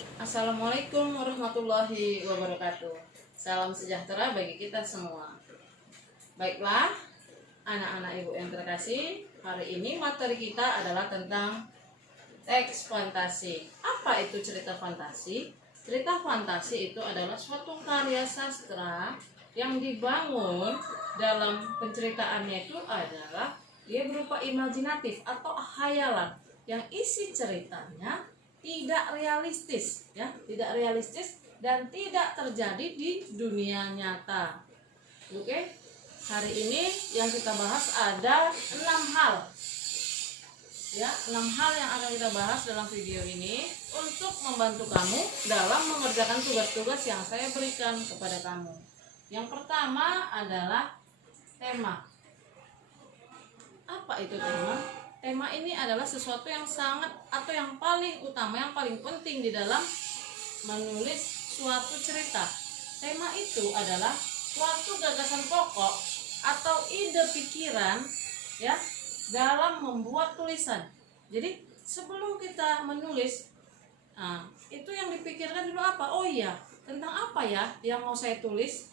Assalamualaikum warahmatullahi wabarakatuh. Salam sejahtera bagi kita semua. Baiklah, anak-anak ibu yang terkasih, hari ini materi kita adalah tentang teks fantasi. Apa itu cerita fantasi? Cerita fantasi itu adalah suatu karya sastra yang dibangun dalam penceritaannya itu adalah dia berupa imajinatif atau khayalan yang isi ceritanya tidak realistis, ya, tidak realistis dan tidak terjadi di dunia nyata. Oke, hari ini yang kita bahas ada 6 hal, ya, 6 hal yang akan kita bahas dalam video ini untuk membantu kamu dalam mengerjakan tugas-tugas yang saya berikan kepada kamu. Yang pertama adalah tema. Apa itu tema? Tema ini adalah sesuatu yang sangat atau yang paling utama, yang paling penting di dalam menulis suatu cerita. Tema itu adalah suatu gagasan pokok atau ide pikiran, ya, dalam membuat tulisan. Jadi sebelum kita menulis, itu yang dipikirkan dulu apa? Oh iya, tentang apa ya yang mau saya tulis?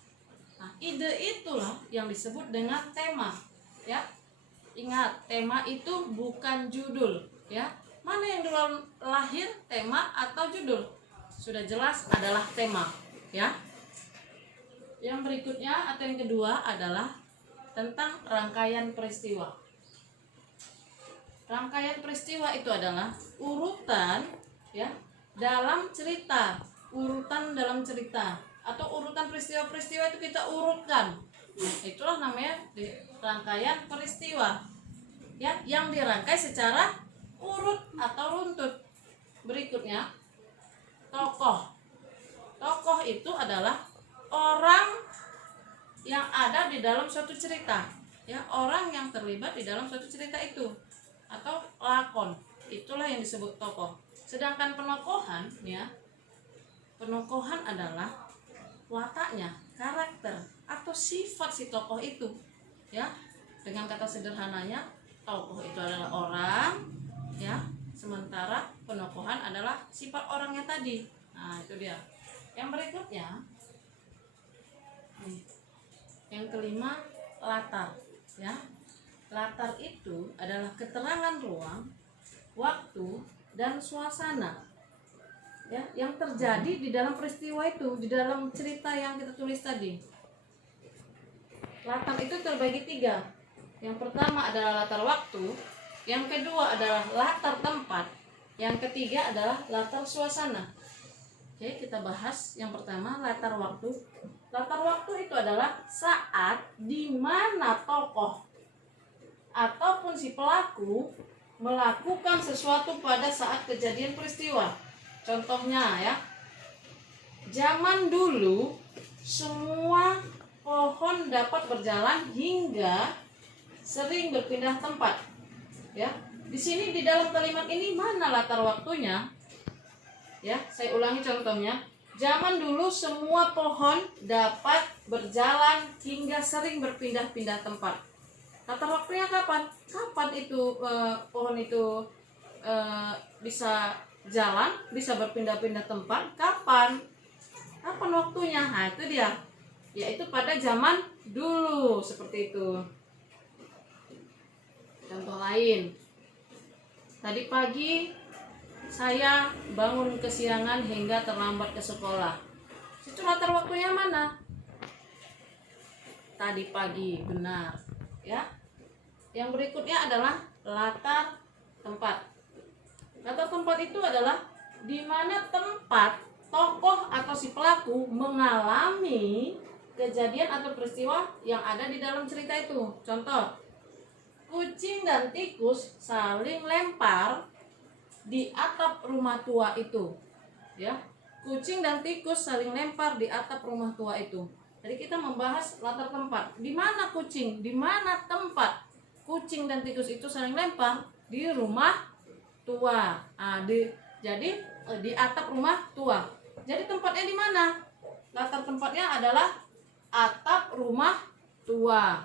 Ide itulah yang disebut dengan tema, ya. Ingat, tema itu bukan judul, ya. Mana yang duluan lahir, tema atau judul? Sudah jelas adalah tema, ya. Yang berikutnya atau yang kedua adalah tentang rangkaian peristiwa. Rangkaian peristiwa itu adalah urutan, ya, dalam cerita, urutan dalam cerita atau urutan peristiwa-peristiwa itu kita urutkan. Itulah namanya rangkaian peristiwa, ya, yang dirangkai secara urut atau runtut. Berikutnya, tokoh. Tokoh itu adalah orang yang ada di dalam suatu cerita, ya, orang yang terlibat di dalam suatu cerita itu atau lakon. Itulah yang disebut tokoh. Sedangkan penokohan, ya, penokohan adalah wataknya, karakter atau sifat si tokoh itu, ya. Dengan kata sederhananya, tokoh itu adalah orang, ya, sementara penokohan adalah sifat orangnya tadi. Itu dia. Yang berikutnya, yang kelima, latar, ya. Latar itu adalah keterangan ruang, waktu, dan suasana, ya, yang terjadi di dalam peristiwa itu, di dalam cerita yang kita tulis tadi. Latar itu terbagi 3. Yang pertama adalah latar waktu, yang kedua adalah latar tempat, yang ketiga adalah latar suasana. Oke, kita bahas yang pertama, latar waktu. Latar waktu itu adalah saat di mana tokoh ataupun si pelaku melakukan sesuatu pada saat kejadian peristiwa. Contohnya, ya, zaman dulu semua pohon dapat berjalan hingga sering berpindah tempat, ya. Di sini di dalam kalimat ini mana latar waktunya? Ya, saya ulangi contohnya. Zaman dulu semua pohon dapat berjalan hingga sering berpindah-pindah tempat. Latar waktunya kapan? Kapan itu pohon itu bisa jalan, bisa berpindah-pindah tempat? Kapan? Kapan waktunya? Itu dia. Yaitu pada zaman dulu, seperti itu. Contoh lain, tadi pagi saya bangun kesiangan hingga terlambat ke sekolah. Itu latar waktunya mana? Tadi pagi, benar, ya. Yang berikutnya adalah latar tempat. Latar tempat itu adalah di mana tempat tokoh atau si pelaku mengalami kejadian atau peristiwa yang ada di dalam cerita itu. Contoh, kucing dan tikus saling lempar di atap rumah tua itu, ya. Kucing dan tikus saling lempar di atap rumah tua itu. Jadi kita membahas latar tempat. Di mana kucing? Di mana tempat kucing dan tikus itu saling lempar? Di rumah tua. Jadi di atap rumah tua. Jadi tempatnya di mana? Latar tempatnya adalah atap rumah tua.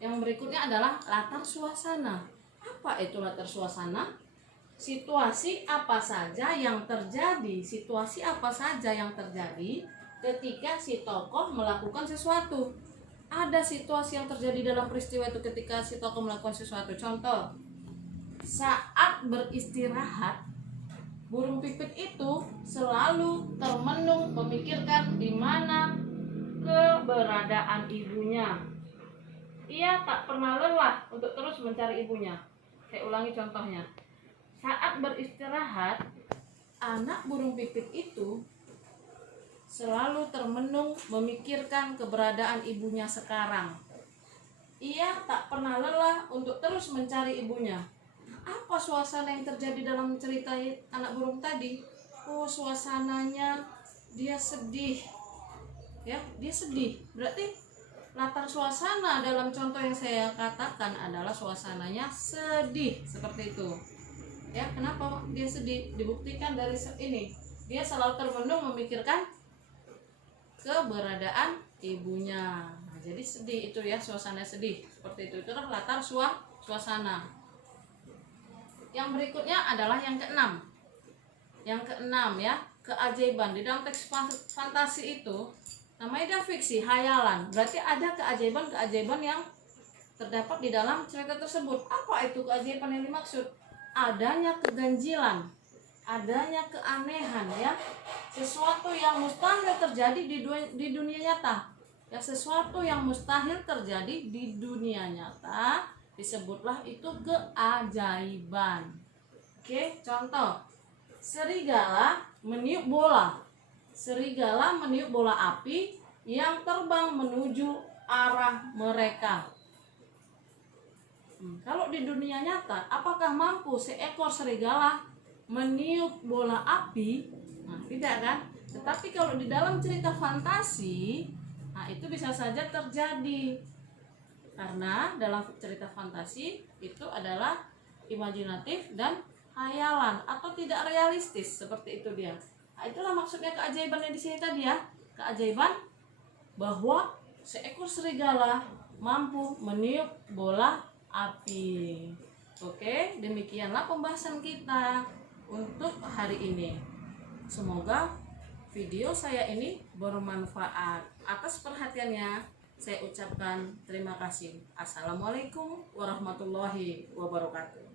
Yang berikutnya adalah latar suasana. Apa itu latar suasana? situasi apa saja yang terjadi ketika si tokoh melakukan sesuatu. Ada situasi yang terjadi dalam peristiwa itu ketika si tokoh melakukan sesuatu. Contoh, saat beristirahat, burung pipit itu selalu termenung memikirkan di mana keberadaan ibunya. Ia tak pernah lelah untuk terus mencari ibunya. Saya ulangi contohnya. Saat beristirahat, anak burung pipit itu selalu termenung memikirkan keberadaan ibunya sekarang. Ia tak pernah lelah untuk terus mencari ibunya. Apa suasana yang terjadi dalam cerita anak burung tadi? Oh, suasananya dia sedih. Ya, dia sedih. Berarti latar suasana dalam contoh yang saya katakan adalah suasananya sedih, seperti itu. Ya, kenapa dia sedih? Dibuktikan dari ini. Dia selalu termenung memikirkan keberadaan ibunya. Nah, jadi sedih itu ya, suasana sedih. Seperti itu. Itulah latar suasana. Yang berikutnya adalah yang keenam. Yang keenam ya, keajaiban. Di dalam teks fantasi itu namanya dia fiksi, hayalan. Berarti ada keajaiban-keajaiban yang terdapat di dalam cerita tersebut. Apa itu keajaiban yang dimaksud? Adanya keganjilan, adanya keanehan ya, sesuatu yang mustahil terjadi di dunia nyata. Ya, sesuatu yang mustahil terjadi di dunia nyata disebutlah itu keajaiban. Oke, contoh, serigala meniup bola. Serigala meniup bola api yang terbang menuju arah mereka. Kalau di dunia nyata, apakah mampu seekor serigala meniup bola api? Nah, tidak kan? Tetapi kalau di dalam cerita fantasi, nah itu bisa saja terjadi. Karena dalam cerita fantasi itu adalah imajinatif dan hayalan atau tidak realistis, seperti itu dia. Nah, itulah maksudnya keajaiban yang di sini tadi ya. Keajaiban bahwa seekor serigala mampu meniup bola api. Oke, demikianlah pembahasan kita untuk hari ini. Semoga video saya ini bermanfaat. Atas perhatiannya saya ucapkan terima kasih. Assalamualaikum warahmatullahi wabarakatuh.